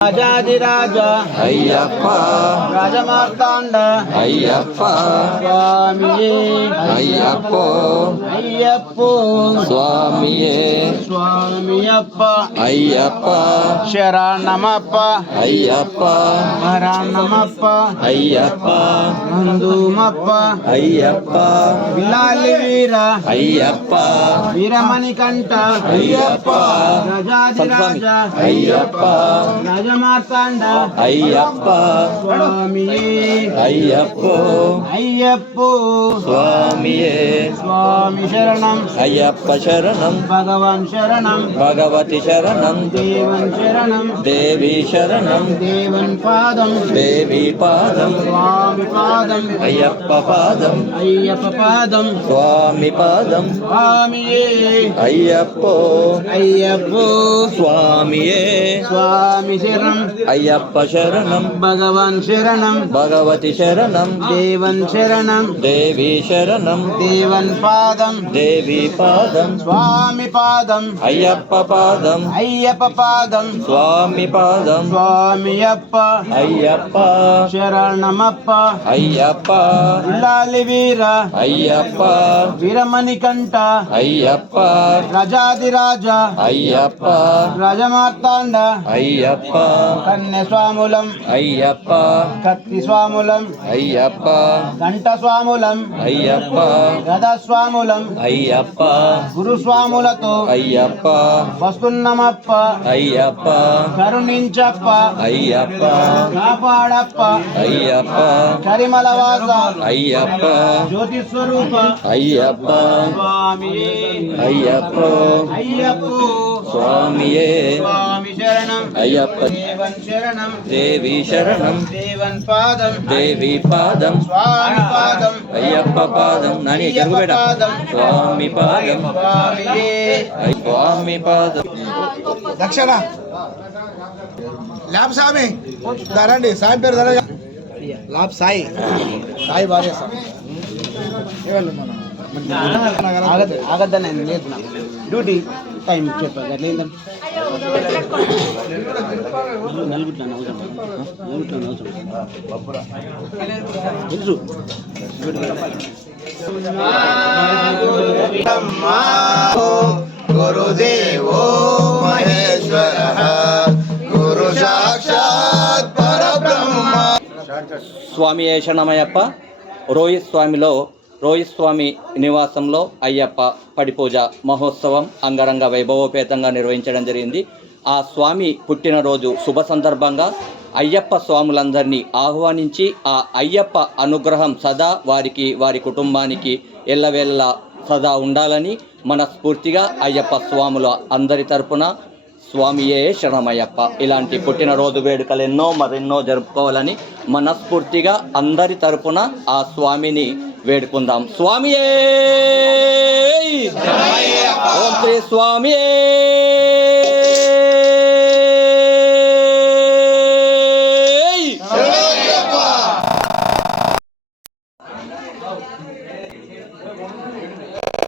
రాజాదిరాజ అయ్యప్ప రాజమార్తాండ అయ్యప్ప స్వామియే అయ్యప్ప అయ్యప్పో స్వామియే స్వామియప్ప అయ్యప్ప శరణమప్ప అయ్యప్ప శరణమప్ప అయ్యప్ప నందుమప్ప అయ్యప్ప విలాలి వీర అయ్యప్ప వీరమణికంఠ అయ్యప్ప రాజాదిరాజ అయ్యప్ప రాజమార్తాండ అయ్యప్ప స్వామియే అయ్యప్ప అయ్యప్పో స్వామియే స్వామి శరణం అయ్యప్ప శరణం భగవాన్ శరణం భగవతి శరణం దేవన్ శరణం దేవి శరణం దేవన్ పాదం దేవి పాదం స్వామి పాదం అయ్యప్ప పాదం అయ్యప్ప పాదం స్వామి పాదం స్వామియే అయ్యప్పో అయ్యప్పో స్వామియే స్వామి శరణం అయ్యప్ప శరణం భగవాన్ శరణం భగవతి శరణం దేవన్ శరణం దేవి శరణం దేవన్ పాదం దేవి పాదం స్వామి పాదం అయ్యప్ప పాదం అయ్యప్ప పాదం స్వామి పాదం స్వామియప్ప అయ్యప్ప శరణమప్ప అయ్యప్ప విల్లాలి వీర అయ్యప్ప వీరమణికంఠ అయ్యప్ప రాజాదిరాజ అయ్యప్ప రాజమార్తాండ అయ్యప్ప కన్య స్వాములం అయ్యప్ప కత్తి స్వాములం అయ్యప్ప గంట స్వాములం అయ్యప్ప గద స్వాములం అయ్యప్ప గురుస్వాములతో అయ్యప్ప వస్తున్నమప్ప అయ్యప్ప కరుణించప్ప అయ్యప్ప కాపాడప్ప అయ్యప్ప కరిమల వాస అయ్యప్ప జ్యోతి స్వరూప అయ్యప్ప స్వామియే అయ్యప్ప అయ్యప్పో స్వామియే స్వామి శరణం అయ్యప్ప దేవన్ శరణం దేవి శరణం దేవన్ పాదం దేవి పాదం స్వామి పాదం అయ్యప్ప పాదం నాని అయ్యప్ప పాదం స్వామి పాదం స్వామియే స్వామి పాదం దక్షిణ ల్యాబ్ స్వామి రండి స్వామి పేరు ధర ల్యాబ్ సాయి సాయి భార్య ఆగద్దని నేను లేదు డ్యూటీ టైం చెప్పాను అట్లా ఏంటంటే తెలుసు గురుదేవో మహేశ్వర గురు సాక్షాత్ పరబ్రహ్మ. స్వామి శరణమయ్యప్ప రోహిత్ స్వామి నివాసంలో అయ్యప్ప పడిపూజ మహోత్సవం అంగరంగ వైభవోపేతంగా నిర్వహించడం జరిగింది. ఆ స్వామి పుట్టినరోజు శుభ సందర్భంగా అయ్యప్ప స్వాములందరినీ ఆహ్వానించి ఆ అయ్యప్ప అనుగ్రహం సదా వారి కుటుంబానికి ఎల్లవేళ సదా ఉండాలని మనస్ఫూర్తిగా అయ్యప్ప స్వాముల అందరి తరపున స్వామియే శరణమయ్యప్ప ఇలాంటి పుట్టినరోజు వేడుకలు మరెన్నో జరుపుకోవాలని మనస్ఫూర్తిగా అందరి తరపున ఆ స్వామిని వేడుకుందాం. స్వామియే ఓం శ్రీ స్వామియే.